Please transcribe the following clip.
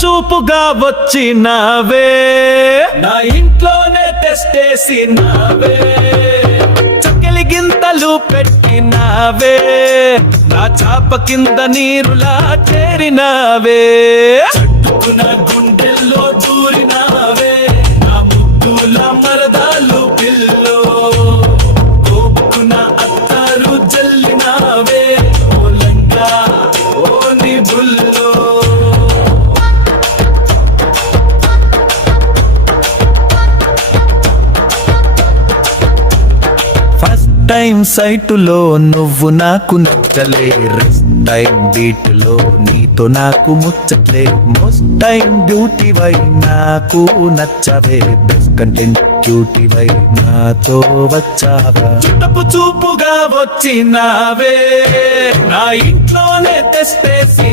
చూపుగా వచ్చినావే, నా ఇంట్లోనే తెస్తేసినావే, చక్కెలి గింతలు పెట్టినావే, నా చాప కింద నీరులా చేరినావే, చట్టుకున్న గుండెల్లో దూరినావే, నా ముద్దుల మరదాలు పిల్లో, కోపుకున్న అత్తారు జల్లినావే, ఓ లంగా ఓ నీ బుల్లో. టైం సైటులో నువ్వు నాకు నచ్చలే, రెస్ట్ టైం బీటులో నీతో నాకు ముచ్చట్లే, మోస్ట్ టైం బ్యూటీ వై నాకు నచ్చవే, బెస్ట్ కంటెంట్ బ్యూటీ వై నాతో వచ్చావా, చుట్టపు చూపుగా వచ్చినావే, నా ఇంట్లోనే తెస్తేసి